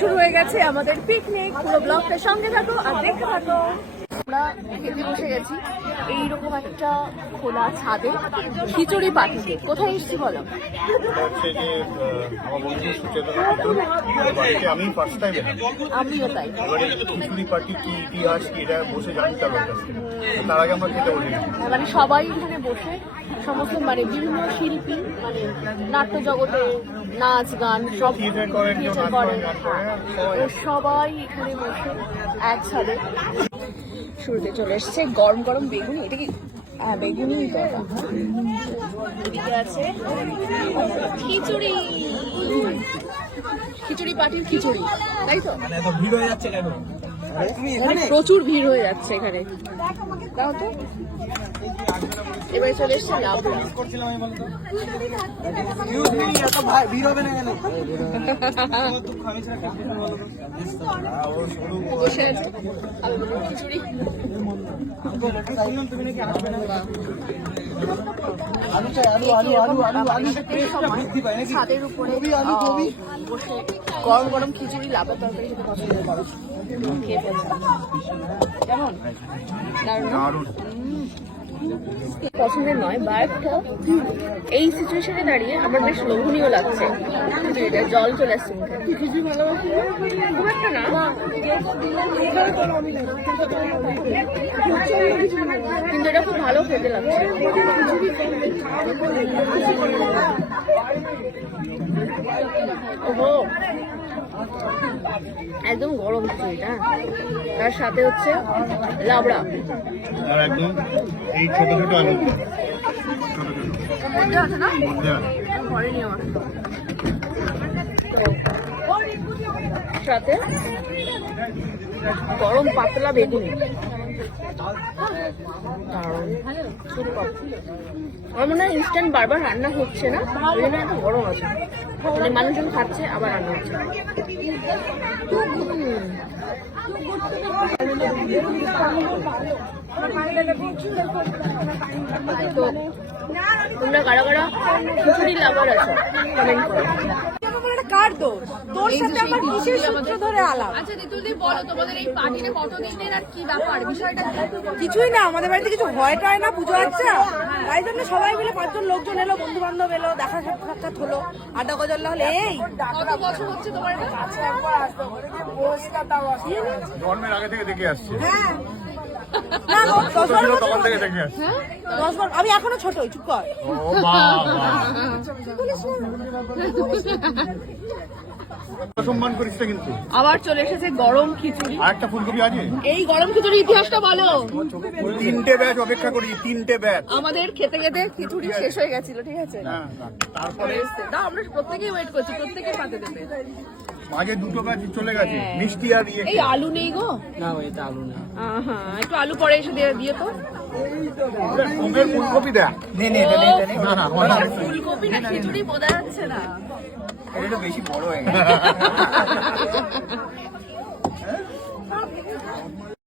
শুরু হয়ে গেছে আমাদের পিকনিক পুরো ব্লগটা সঙ্গে থাকো আর দেখতে থাকো। আমরা খেতে বসে গেছি এইরকম একটা খোলা ছাদে খিচুড়ি পাঠিয়ে কোথায় এসেছি বলো? আমি ফার্স্ট টাইম আমিও তাই। এবারে খিচুড়ি পার্টি কি ইতিহাস কি এটা বসে জানতে হবে ওর কাছ থেকে। তো তার আগে আমরা খেতে বসে মানে সবাই এখানে বসে সমস্ত মানে বিভিন্ন শিল্পী মানে নাট্য জগতে নাচ গান সব Theatre করেন, হ্যাঁ। তো সবাই এখানে বসে একসাথে শুরুতে চলে এসছে। গরম গরম বেগুনি এটা কি? হ্যাঁ বেগুনি এদিকে আছে খিচুড়ি। খিচুড়ি পাটির খিচুড়ি তাই তো? মানে এত ভিড় হয়ে যাচ্ছে কেন? মানে প্রচুর ভিড় হয়ে যাচ্ছে এখানে। দাও তো। এবারে চলে এসছে লাবড়া করছিলাম আমি বলতো Excuse me, এত ভা- ভিড় হবে না কেন আমার দুঃখ আমি ছাড়া কাকে বলব বলো তো? বসে আছে। খিচুড়ি তুমি নাকি আসবে না আলু চাই আলু আলু আলু আলু আলু বৃদ্ধি পায় নাকি ছাদের উপরে কবি আলু কবি গরম গরম খিচুড়ি লাভের তরকারি খেতে পছন্দ করো কেমন? দারুণ পছন্দের নয় বাট এই সিচুয়েশনে দাঁড়িয়ে আমার বেশ লোভনীয় লাগছে জল চলে আসছে খুব একটা না। কিন্তু এটা খুব ভালো খেতে লাগছে। একদম গরম এটা তার সাথে হচ্ছে লাবড়া। আর একদম এই ছোট ছোট আলু। সাথে গরম পাতলা বেগুনি। আমার মনে হয় ইনস্ট্যান্ট বারবার রান্না হচ্ছে না, ওই জন্য এত গরম আছে। মানে মানুষজন খাচ্ছে, আবার রান্না হচ্ছে। তো তোমরা কারা কারা? খিচুড়ি লাভার আছো কমেন্ট দোষ তোর সাথে আমার কিসের সূত্র ধরে আলাপ? আচ্ছা দিতুলদি বলো তোমাদের এই পার্টিটা কতদিনের আর কি ব্যাপার? বিষয়টা কিছুই না আমাদের বাড়িতে কিছু হয় টয় না পুজো হচ্ছে। তাই জন্য সবাই মিলে পাঁচজন লোকজন এলো বন্ধু বান্ধব এলো দেখা সাক্ষাৎ হলো। আড্ডা গজল্লা হলে এই। কত বছর হচ্ছে তোমার এটা? জন্মের আগে থেকে দেখে আসছে। না গো, দশ বারো ছিল বছর তখন থেকে দেখে আসছে বারো আমি এখনও ছোট চুপ কর। সম্মান করিস কিন্তু। আবার চলে এসেছে গরম খিচুড়ি। আর একটা ফুলকপি আছে? এই গরম খিচুড়ির ইতিহাসটা বলো। তিনটে ব্যাচ অপেক্ষা করি তিনটে ব্যাচ। আমাদের খেতে খেতে খিচুড়ি শেষ হয়ে গেছিল ঠিক আছে? হ্যাঁ তারপরে না আমরা প্রত্যেকেই ওয়েট করছি পাতে দেবে। মাঝে দুটো ব্যাচ চলে গেছে মিষ্টি আর ইয়ে এই আলু নেই গো? না এটা আলু না আহা, একটু আলু পরে এসে দিয়ে দিয়ে তো। মুখের ফুলকপি দেখ নে নে এটা নে এটা নে। না না। ফুলকপি না খিচুড়ি বোঝা যাচ্ছে না। এটা বেশি বড় হয়ে গেছে।